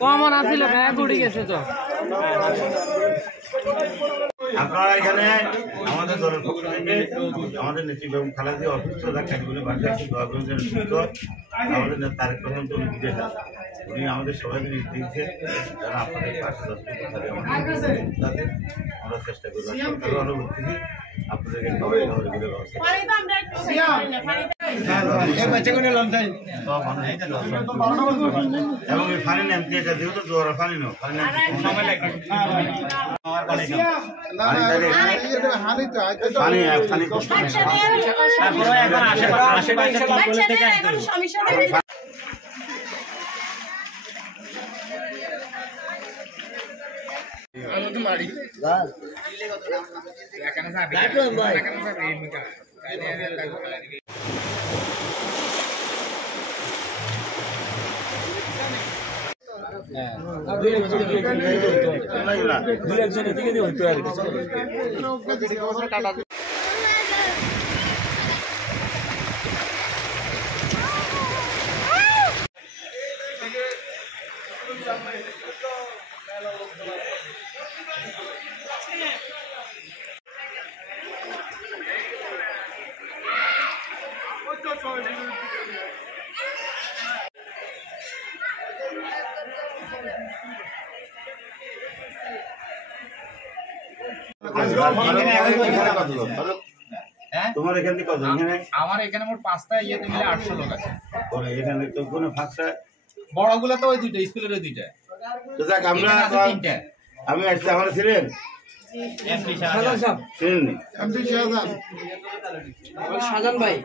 Common আছিল গুড়ি গেছে তো আপনারা এখানে আমাদের দলের পক্ষ থেকে আমাদের নেত্রী বেগম খালেদা জিয়া অসুস্থতা কাটিয়ে বাসায় দোয়া করেছেন সুস্থ। আমাদের তারেক রহমান তো বিদেশ আছে, উনি আমাদের সবাইকে দিয়েছে যারা আপনাদের পাশে আমরা চেষ্টা করবো সরকারের অনুভূতি আপনাদেরকে এবং এই ফানি নামতে এটা যেহেতু জোয়ার ফানি নো ফানি তোমার এখানে কত? আমার এখানে মোট 5টা ইয়েতে মিলে 800 লোক আছে। এখানে তো কোনো ফাঁকটা বড়গুলো তো ওই দুইটা, স্কুলের ওই দুইটা। তো যাক আমরা আমি আসছি, আমার ছিলেন এমপি শাহজাহান সাহেব, ছিলেন এমপি শাহজাহান শাহজাহান ভাই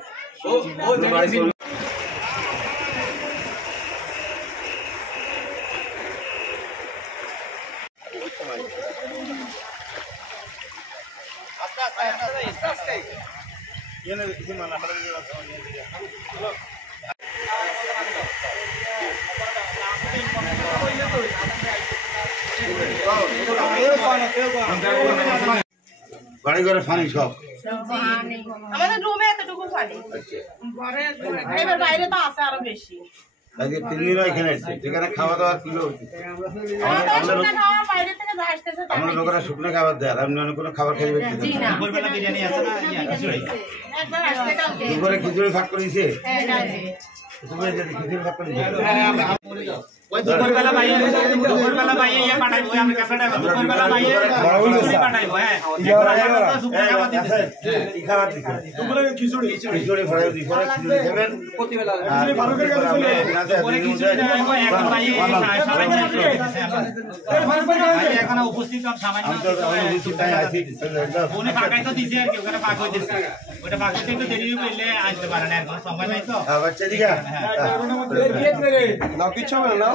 বাড়ি ঘরে ফানি সব আমাদের রুমে এতটুকু পানি, এবার বাইরে তো আছে আরো বেশি। তিনদিনও এখানে এসছে, যেখানে খাওয়া দাওয়া কিলো আমরা লোকেরা শুকনো খাবার দেয়, আর আপনি অনেক কোনো খাবার খাই দুপুরে খিচুড়ি ভাগ করেছে, খিচুড়ি ভাগ করেছে দুপুরবেলা ভাই ইয়ে পাঠাইবো, আমি কাপড়টা দুপুরবেলা ভাই খিচুড়ি পাঠাইবো। হ্যাঁ খিচুড়ি ভাড়াই দিই, পরে খিচুড়ি খাবেন প্রতিবেলা এখানে উপস্থিত সামান্য উনি পাকাই তো দিছে আর কি, ওখানে পাক হইতেছে, ওটা পাক হইতে একটু দেরি হইলে আসতে পারে না, এখন সময় নাই তো। বাচ্চা দিঘা কিচ্ছু হবে না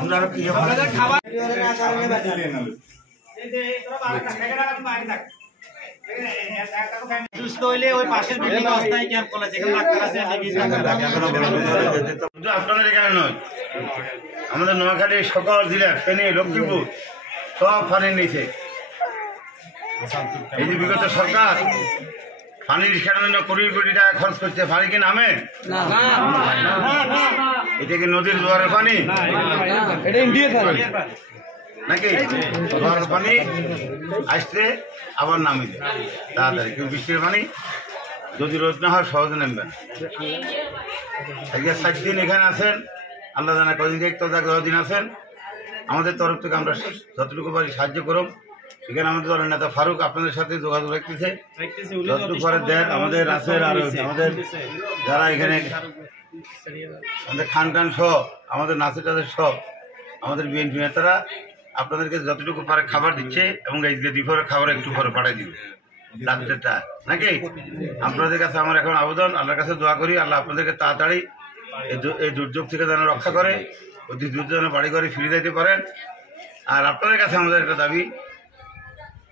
আমরা আরো সুস্থ হইলে ওই পাশের বিল্ডিং অবস্থায় ক্যাম্প করা, যেখানে ডাক্তার আছে। আপনাদের এখানে নয়, আমাদের নোয়াখালী সকল জেলা, ফেনী, লক্ষ্মীপুর সব ফানির নিচে। এই যে বিগত সরকার পানির জন্য কোটি কোটি টাকা খরচ করছে, পানি কি নামে? এটা কি নদীর জোয়ারের পানি নাকি? জোয়ারের পানি আসছে আবার নামে যায় তাড়াতাড়ি, কিন্তু বৃষ্টির পানি যদি রোদ না হয় সহজে নামবে না। 7 দিন এখানে আছেন, আল্লাহ জানা কদিন থেকে তো 10 দিন আছেন। আমাদের তরফ থেকে আমরা যতটুকু পারি সাহায্য করব। এখানে আমাদের দলের নেতা ফারুক আপনাদের সাথে যোগাযোগ রাখতেছে, যতটুকু করে দেন আমাদের আছে। আর আমাদের যারা এখানে আমাদের খান টান সহ, আমাদের নাচে টাচের সহ, আমাদের বিএনপি নেতারা আপনাদেরকে যতটুকু পারে খাবার দিচ্ছে, এবং এই যে দুপুরের খাবার একটু পরে পাঠিয়ে দিবে রাত্রেটা নাকি। আপনাদের কাছে আমার এখন আবেদন, আল্লাহর কাছে দোয়া করি আল্লাহ আপনাদেরকে তাড়াতাড়ি এই দুর্যোগ থেকে যেন রক্ষা করে, অতি দ্রুত যেন বাড়ি ঘরে ফিরে যেতে পারেন। আর আপনাদের কাছে আমাদের একটা দাবি,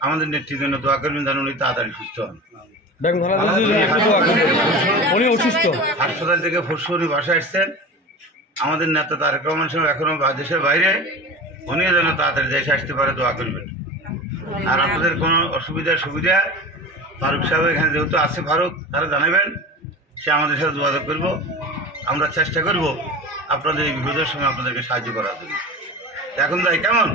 আমাদের নেত্রীর জন্য দোয়া করবেন যেন উনি তাড়াতাড়ি সুস্থ হন। হাসপাতাল থেকে পরশু উনি বাসায় এসছেন, আমাদের নেতা তারেক রহমান সাহেব এখনো দেশের বাইরে, উনিও যেন তাড়াতাড়ি দেশে আসতে পারে, দোয়া করবেন। আর আপনাদের কোনো অসুবিধা সুবিধা ফারুক সাহেব এখানে যেহেতু আছে, ফারুক তারা জানাবেন, সে আমাদের সাথে যোগাযোগ করব। আমরা চেষ্টা করব আপনাদের এই বিপদের সময় আপনাদেরকে সাহায্য করার জন্য। এখন যাই, কেমন?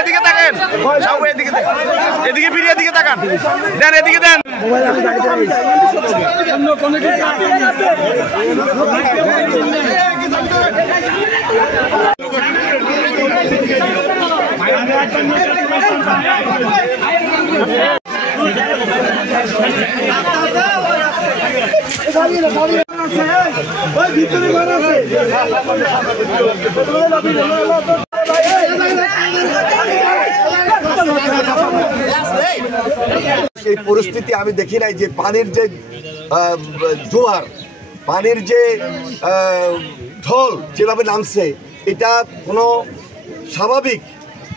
এদিকে তাকান, সব এদিকে, এদিকে ফিরে এদিকে তাকান, দেন এদিকে দেন। এই পরিস্থিতি আমি দেখি নাই যে পানির যে জোয়ার, পানির যে ঢল যেভাবে নামছে, এটা কোনো স্বাভাবিক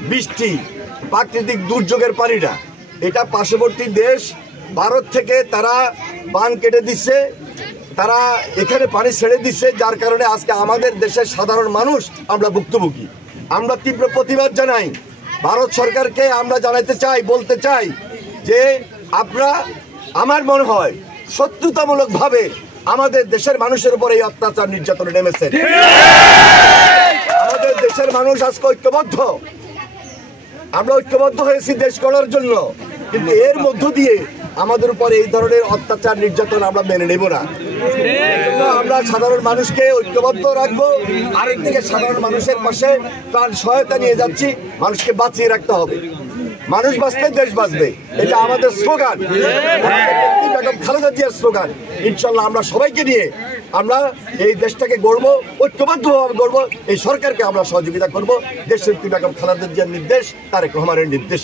বৃষ্টি, প্রাকৃতিক দুর্যোগের পানি না। এটা পার্শ্ববর্তী দেশ ভারত থেকে তারা বাঁধ কেটে দিচ্ছে, তারা এখানে পানি ছেড়ে দিচ্ছে, যার কারণে আজকে আমাদের দেশের সাধারণ মানুষ আমরা ভুক্তভোগী। আমরা তীব্র প্রতিবাদ জানাই ভারত সরকারকে। আমরা জানাতে চাই, বলতে চাই যে আপনারা, আমার মনে হয় শত্রুতামূলকভাবে আমাদের দেশের মানুষের উপর এই অত্যাচার নির্যাতনে নেমেছেন। আমাদের দেশের মানুষ আজকে ঐক্যবদ্ধ, আমরা ঐক্যবদ্ধ হয়েছি দেশ গড়ার জন্য, কিন্তু এর মধ্য দিয়ে আমাদের উপর এই ধরনের অত্যাচার নির্যাতন আমরা মেনে নেব না। আমরা সাধারণ মানুষকে ঐক্যবদ্ধ রাখবো, আরেকদিকে সাধারণ মানুষের পাশে প্রাণ সহায়তা নিয়ে যাচ্ছি। মানুষকে বাঁচিয়ে রাখতে হবে, মানুষ বাঁচবে দেশ বাঁচবে, এটা আমাদের স্লোগান, বেগম খালেদা জিয়ার স্লোগান। ইনশাল্লাহ আমরা সবাইকে নিয়ে আমরা এই দেশটাকে গড়বো, ঐক্যবদ্ধভাবে গড়বো। এই সরকারকে আমরা সহযোগিতা করবো। দেশনেত্রী বেগম খালেদা জিয়ার নির্দেশ, তারেক রহমানের নির্দেশ।